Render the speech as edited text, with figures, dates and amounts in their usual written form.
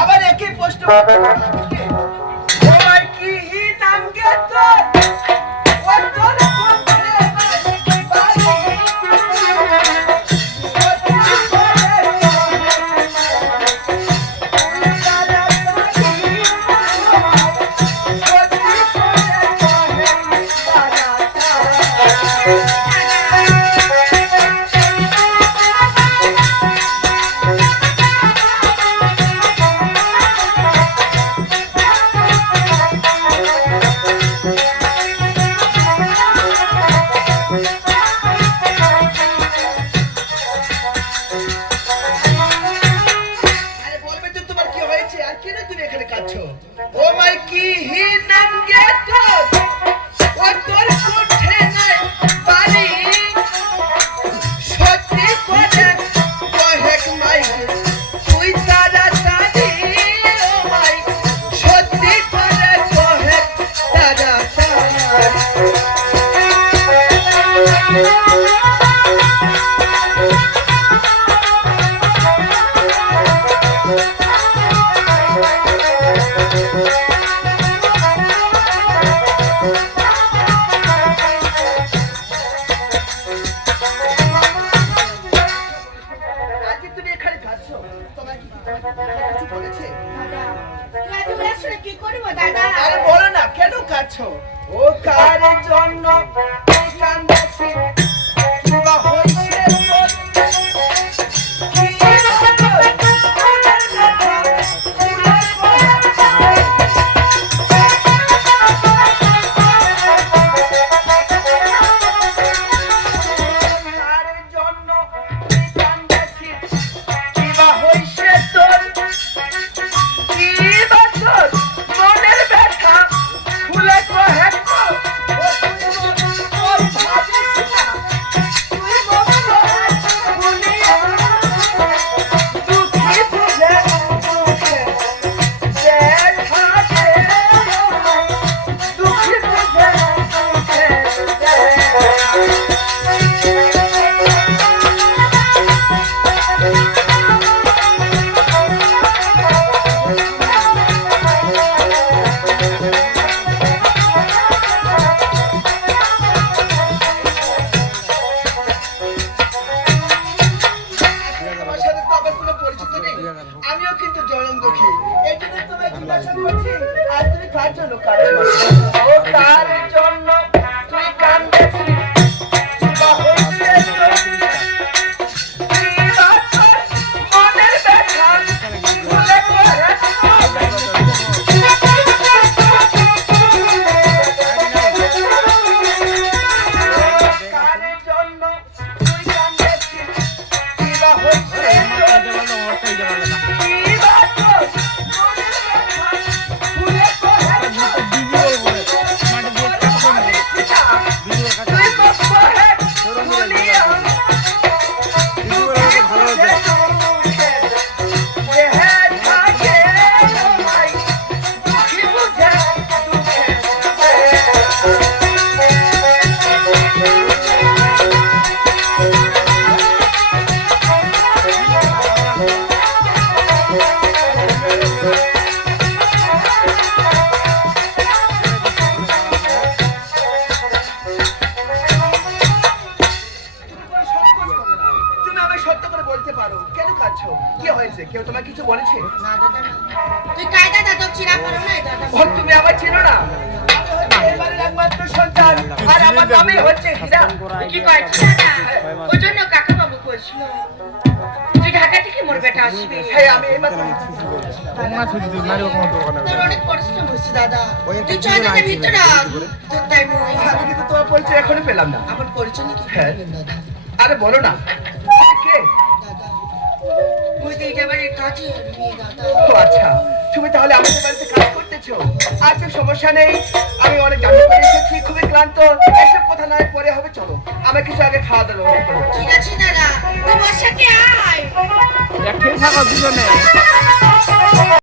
আবার একই প্রশ্ন তোমার কি নাম গেছ দাদা তুই এত আসলে কি করবো দাদা? আরে বলো না কেন কাছো? ও কার জন্য তুই কান্দাছি কিবা হইছে তোর? কি তোর মনের কথা খুলে কার জন্য তুই কান্দাছি কিবা হইছে তোর? কি তোর মনের ব্যথা খুলে কহে তো? ও তুই মোর ভাবিস না, তুই মোর ভুলিয়া দুঃখী বুঝে দুঃখে দেখাতে, দুঃখী বুঝে দুঃখে তোমার সাথে তো আমার কোনো পরিচিত নেই, আমিও কিন্তু জয়ন দুঃখী, এই জন্য তোমায় জিজ্ঞাসা করছি আর তুমি কার জন্য কাঁদছো? ও কার জন্য তুই কান্দেছিস কিবা হইছে তোর? কি তোর মনের ব্যথা খুলে কহে কার জন্য তুই কান্দেছিস কিবা হইছে তোর? কিবা তোর মনের ব্যথা খুলে কহে তুই মোর কহে ভুলিয়া দুঃখী বুঝে দুঃখে দেহে থাকে ভাই, দুঃখী বুঝে দুঃখে তুমি আমায় সত্য করে বলতে পারো কেন কাঁদছো? কি হয়েছে? কেউ তোমায় কিছু বলেছে? না দাদা না। তুই কাই দাদা তোর চিরা করো না দাদা। ও তুমি আমার চিনো না? আমি হচ্ছি এই বাড়ির একমাত্র সন্তান আর আমার নামই হচ্ছে হীরা। কি করছিস দাদা? ওই জন্য কাকা বাবু কইছিল তুই ঢাকা থেকে মোর বেটা আসবে। হ্যাঁ আমি এইমাত্র তোর অনেক পরিশ্রম হচ্ছে দাদা। তুই চল দাদা ভিতরে আয়। তোর তাই মই আমি কিন্তু তোমার পরিচয় এখনো পেলাম না। আমার পরিচয় কি হ্যাঁ। করবেন দাদা? আরে বলো না কে? দাদা মই তো এটা বাড়ির কাজে মেয়ে দাদা। ও আচ্ছা, তুমি তাহলে আমাদের বাড়িতে কাজ করতেছো? আচ্ছা সমস্যা নেই, আমি অনেক জানতে করে এসেছি, খুবই ক্লান্ত, এসব কথা নয় পরে হবে, চলো আমরা কিছু আগে খাওয়া দাওয়া ব্যবস্থা করবো। ঠিক আছে দাদা তুই বসাকে আয়। একসাথে থাকো দুজনে।